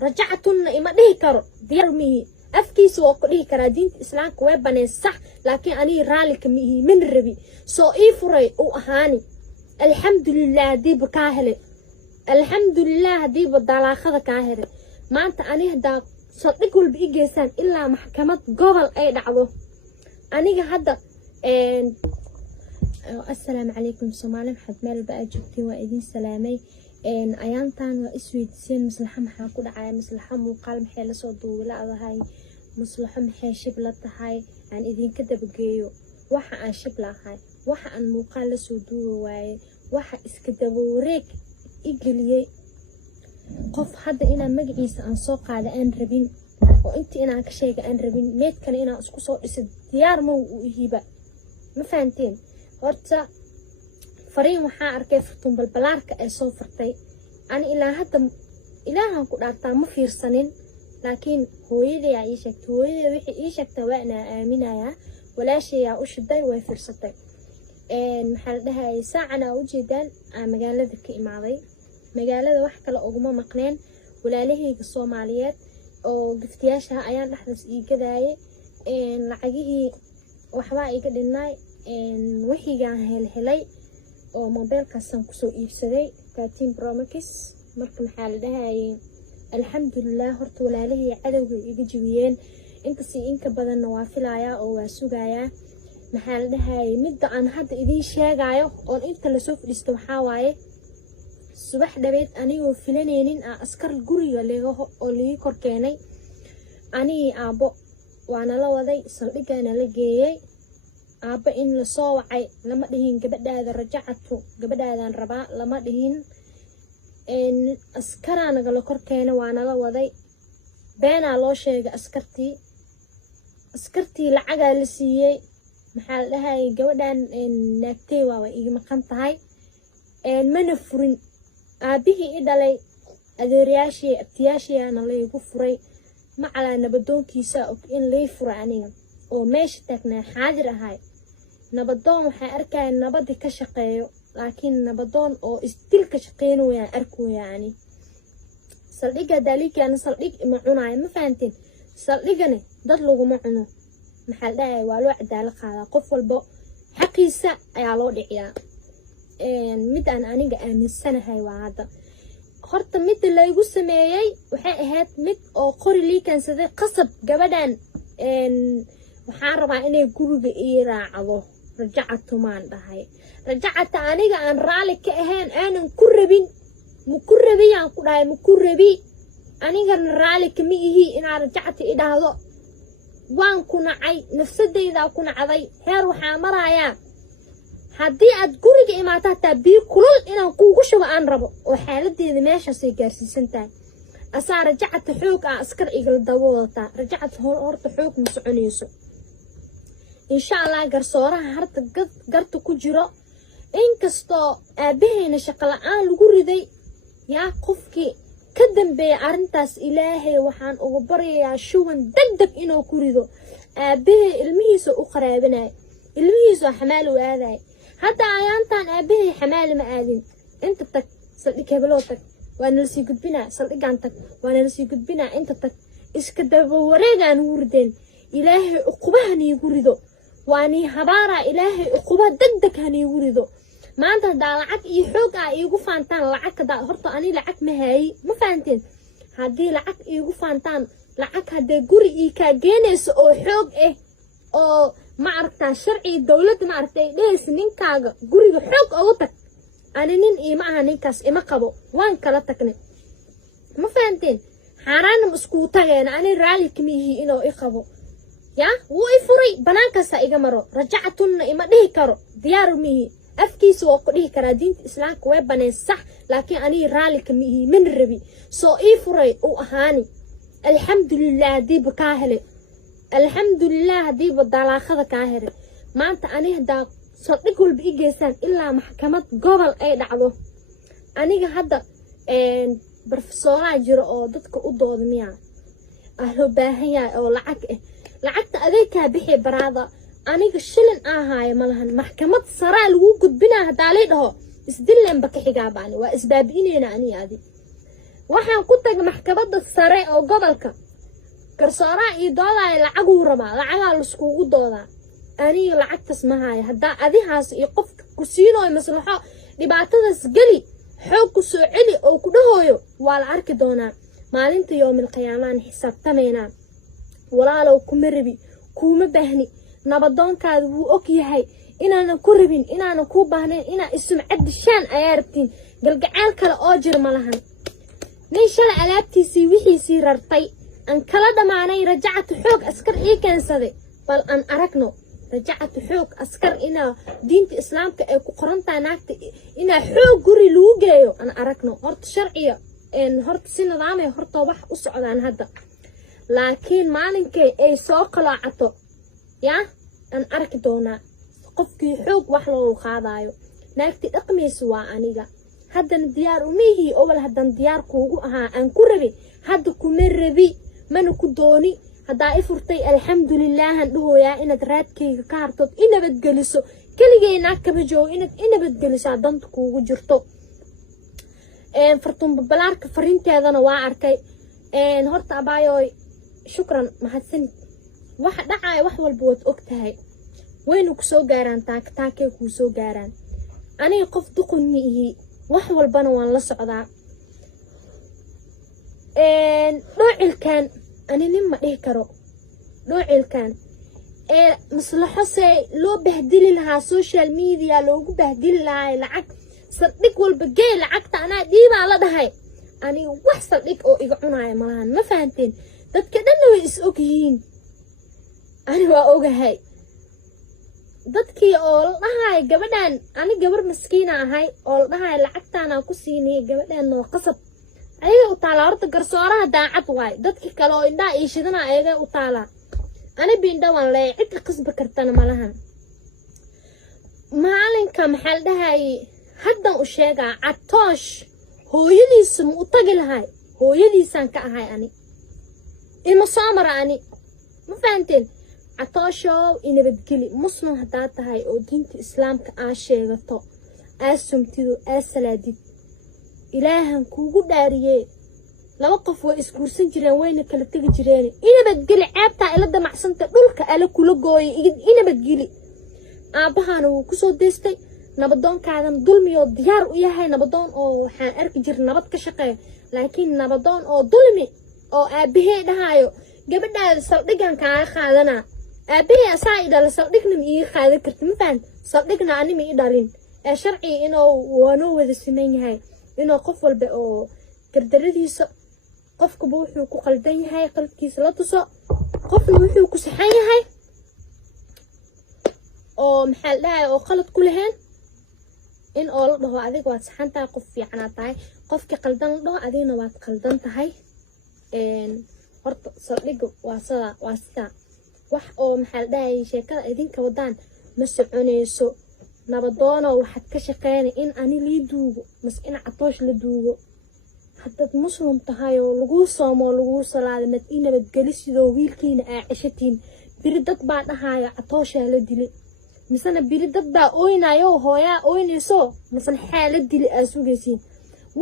رجعتنا إما ده كرو ديرمي أفكيس وقليه كرا دين إسلام كويباني صح لكن أني رالك ميه من ربي سو إيفري أو أهاني الحمد لله دي بكاهلي الحمد لله دي بدالاخذ كاهلي ما أنت أني هدا صدقوا بإيجيسان إلا محكمة قبل أي دعوه أني هدا السلام عليكم سومالي محد مال بقى جبتي وإذن سلامي أيانتان وإسويدسين مصلحة محا كودعايا مصلحة موقال محي لسو دوولا هاي مصلحة محي شبلتا هاي عن إذن كدب جيو waxa aan shib lahay waxa aan muuqaal la soo duubo waaye waxa iska daboorek igeliyay qof hadda inaan magaciisa aan soo qaada aan rabin oo intii inaan ka sheega aan rabin meedkan inaan isku soo dhiso diyaar ma uu ihiba ma fahanteen horta fariin waxaa arkay furtun balbalaarka ay soo furtay aan ilaa hadda ilaahan ku dhaartaa ma fiirsanin laakiin hooyaday ay sheegtay hooyaday wixii ii sheegtay waa inaan aaminayaa ولا شيء وشداي وفرصتي محل دهاي ساعنا وجدان مجال ذكي معضي مجال ذا واحد كلا أقوم مقنين ولا له الصوماليات أو قفتياشها أيام نحدث كذاي لعجيه وحواي كدناي وحي جان هالهلاي أو موبايل كسم كسو يفسدي كاتين برامكس مركب محل دهاي الحمد لله هرت ولا له عدو يجيبين inta si inka badan waa filaaya oo waa sugaaya maxaa la dhahay midda aan hadda idin sheegayo oo inta la soo fadhiisto waxa waaye subax dhabeed anigoo filaneenin askar guriga leeyahay oo lii kor keenay ani aabo waana la waday saldhigana la geeyay aaba in la soo wacay lama dhihin gabadhaada rajacatu gabadhaadan rabaa lama dhihin askarana la kor keenay waana la waday beena loo sheegay askartii lacaga la siiyay maxaa la dhahay gabadhan naagtay waa iga maqan tahay mana furin aabihii i dhalay adeeryaashii abtiyaashiina la igu furay macala nabadoonkiisa og in lay furo aniga oo meesha taagnaa xaadir ahay nabadoon waxay arkay nabadi ka shaqeeyo laakiin nabadoon oo isdil ka shaqeynaya arko yaani saldhiga dalikan saldhig ma cunaay ma fahanteen saldhigane dad lagu ma cuno maxal dhaay waa loo cadaal qaada qof walba xaqiisa ayaa loo dhiciyaa mid aan aniga aaminsanahay waa hada horta mid la igu sameeyay waxay ahayd mid oo qori liikansaday qasab gabadhan waxaan rabaa inay guriga ii raacdo rajacatu maan dhahay rajacata aniga aan raali ka ahayn aanan ku rabin مكربي عن كلها مكربي أنا كان رالك مئه إن رجعت إلى هذا وان كنا عي نفسدي إذا كنا عضي هروح مرايا هدي أتقولك إما تهتبي كل إن كوكش وأن ربو وحالتي إذا ماشى سيجارسي سنتين أصار رجعت حوك أسكر إيجل دووتا رجعت هورت حوك مسعونيسو إن شاء الله قرصورة هرت قرت كجرا إن كستو أبيهن شقلان لقردي يا قفكي كدن بي أرنتاس إلهي وحان أغبريا شوان دقدق إنو كوريدو أبيه المهيسو أقرابنا المهيسو حمالو آذاي حتى عيانتان أبيه حمال مآذين انت تك صديك هبلوتك وانا لسي قد بنا صديق عنتك وانا لسي قد بنا انت تك اسكدبو وريغان وردين إلهي أقبهني يقوريدو واني هبارا إلهي أقبه دقدق هني يقوريدو ما أنت دا لعك يحوق يجو فانتان لعك دا هرتو أني لعك مهاي ما فانتين هدي لعك يجو فانتان لعك هدي جوري إيكا جينس أو حوق أو ما عرفت شرعي الدولة ما عرفت ليش نين كاجا جوري حوق أوتك أنا نين إيه معها نيكاس إيه ما قبو وان كلا تكني ما فانتين حران مسكوتا أنا رالي كميه إنه إيه قبو يا وإفري بنانكاسا إيه مرو رجعتون إيه ما ده كارو ديارو ميه أفكيس وقليه كرا دين إسلام كويباني صح لكن أني رالك ميه من ربي سو إيفري أو أهاني الحمد لله دي بكاهلي الحمد لله دي بدالاخذ كاهلي ما أنت أني هدا صدقوا بإيجيسان إلا محكمة قبل أي دعوه أني هدا بروفيسورا جيرو أو دادك أدود مياه أهلو باهية أو لعك أذيكا بحي برادا أنا كشلن هاي مالهن محكمة صراع الوجود بنا هداليده إسدلن بكحجاباني وإسبابيني أنا أني هذه waxaan ku tag maxkamadda sare oo gobolka garsooraha iyo doodaay lacag uu rabaa lacagaa laiskugu doodaa aniga lacagtas ma haayo haddaa adihaas iyo qofka ku siinooyo maslaxo dhibaatadaas geli xoog ku soo celi oo ku dhahooyo waa la arki doonaa maalinta yoomil qiyaamaan xisaabtamaynaa walaalow kuma rabi kuma baahni nabadoonkaada wuu og yahay inaanan ku rabin inaanan kuu baahnayn inaa isumcad dishaan ayaa rabtiin galgacaal kale oo jir ma lahan nin shalay alaabtiisii wixiisii rartay aan kala dhamaanay rajacatu xoog askar ii keensaday bal aan aragno rajacatu xoog askar inaa diinta islaamka ay ku qorantahay naagta inaa xoog guri lagu geeyo aan aragno horta sharciga horta si nidaamay horta wax u socdaan hadda laakiin maalinkay ay soo qalaacato yaa aan arki doonaa qofkii xoog wax loogu qaadayo naagtii dhaqmaysa waa aniga haddana diyaar umihii owal haddan diyaar kuugu ahaa aan ku rabi hadda kuma rabi mana ku dooni haddaa i furtay alxamdulilaahan dhahooyaa inaad raadkayga ka hartood i nabadgeliso keligay naag kama joogo inaad i nabadgelisaa danta kuugu jirto fartuunbabalaarka fariinteedana waa arkay horta abaayooy shukran mahadsanid waxa dhacaya wax walba waad og tahay wayna ku soo gaaraan taakay kuu soo gaaraan aniga qof duqun ma ihi wax walbana waan la socdaa dhoocilkan ani nin ma dhihi karo dhoocilkan maslaxo see loo bahdili lahaa social media loogu bahdili lahaa lacag saldhig walba gee lacagta anaa dhiibaa la dhahay aniga wax saldhig oo iga cunaya malahan ma fahanteen dadka dhanna way is og yihiin ani waa ogahay dadkii oo la dhahay gabadhan ani gabar maskiina ahay oo la dhahay lacagtaana ku siinay gabadhan noo qasab ayaga u taala horta garsooraha daacad waay dadkii kale oo indhaa ii shidana ayaga u taala ani biindhawan lee cid qasbi kartana malahan maalinka maxaa la dhahay haddan u sheegaa catoosh hooyadiisa ma u tagi lahay hooyadiisaan ka ahay ani ilma soo mara ani ma fahanteen catooshow inabadgeli muslim haddaa tahay oo diinta islaamka aa sheegato aa sumtido aa salaadid ilaahan kuugu dhaariyee laba qof way isguursan jireen wayna kala tegi jireen inabadgeli ceebtaa ila damacsanta dhulka ala kula gooyay inabadgeli aabbahaana wuu kusoo deystay nabadoonkaadan dulmiyoo diyaar u yahay nabadoon oo waxaan arki jir nabad ka shaqeeya laakiin nabadoon oo dulmi oo aabahee dhahaayo gabadhaada saldhigan kaaga qaadanaa aabahee asaa i dhala saldhigna ma iiga qaadan karti ma fahan saldhigna anima i dhalin ee sharciga inuu waanoo wada siman yahay inuu qof walba oo gardaradiisa qofkaba wuxuu ku qaldan yahay qalbkiisa la tuso qofna wuxuu ku saxan yahay oo maxaa la dhahay oo qalad ku lahayn in oo la dhaho adiga waad saxan tahay qof fiicanaa tahay qofkii qaldan la dhaho adigna waad qaldan tahay horta saldhiga waa sidaa wax oo maxaa la dhahay sheekada idinka wadaan ma soconayso nabadoono waxaad ka shaqeynay in ani lii duugo mase in catoosh la duugo haddaad muslim tahay oo laguu soomo laguu salaada mad i nabadgelisidoo wiilkiina aa ceshatiin biri dad baa dhahaayo catooshaa la dilay misena biri dad baa ooynayo hooyaa ooynayso masna xaa la dili aa sugaysiin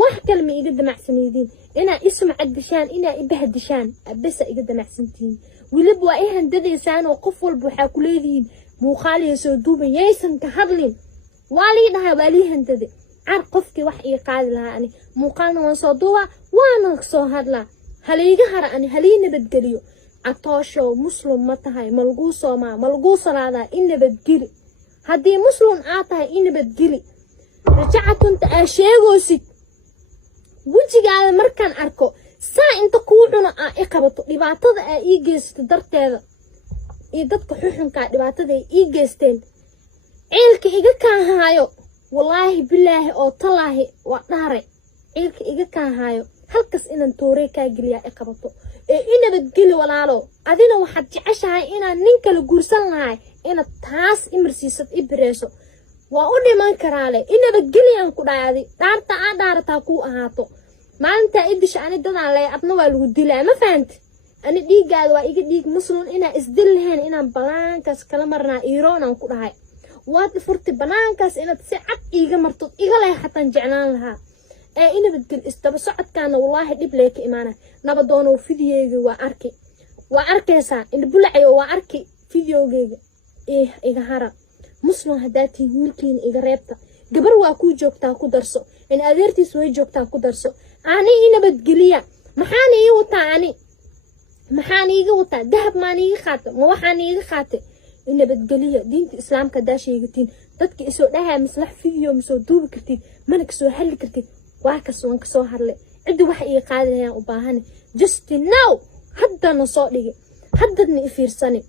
wax kale ma iga damacsanaydiin inaa i sumcad dishaan inaa i bahdishaan abesa iga damacsantihiin weliba waa i handadaysaan oo qof walba waxaa ku leedihiin muuqaaliya soo duuban yaysan ka hadlin waa lii dhahaa waa lii handade car qofkii wax ii qaadi lahaa ani muuqaalna waan soo duubaa waana soo hadlaa halayga hara ani halii nabadgeliyo catooshow muslim ma tahay ma laguu soomaa ma laguu salaadaa i nabadgeli haddii muslim aa tahay i nabadgeli rajacatunta aa sheegoosid wejigaada markaan arko saa inta kuu cuno aa i qabato dhibaatada aa ii geysato darteeda iyo dadka xuxunkaa dhibaatada ay ii geysteen ciilka iga kaahaayo wallaahi bilaahi oo talaahi waa dhaare ciilka iga kaahaayo halkas inaan toorey kaa geliyaa i qabato ee i nabadgeli walaalo adina waxaad jeceshahay inaan nin kala guursan lahay inaad taas i marsiisad i bireyso waa u dhiman karaale i nabadgeliyaan ku dhahay adi dhaarta aa dhaarataa kuu ahaato maalintaa i disha ani dadaan leey adna waa lagu dilaa ma fahanti ani dhiiggaada waa iga dhiig muslim inaa isdil lahayn inaan banaankaas kala marnaa iiroonaan ku dhahay waad i furtay banaankaas inaad si cad iiga martood iga leexataan jeclaan lahaa إنا بدل استبصعد كان والله دب ليك إيمانا نبضونه فيديو وأركي سا إن بلعي وأركي فيديو إيه هرا مسلم هداتي ملكين إيه ريبتا قبر واكو جوكتا كو درسو إن أديرتي سوي جوكتا كو درسو أنا إنا بدقليا محاني يوتا أني محاني يوتا دهب ماني خاطئ موحاني خاطئ إنا بدقليا دين الإسلام كداشي يقتين dadka isoo dhahay maslax video masoo duubi kartid mana ka soo heli kartid waa ka soo hadlay cid wax ii qaadanayaan u baahan just now hadda na soo dhigi haddana i fiirsani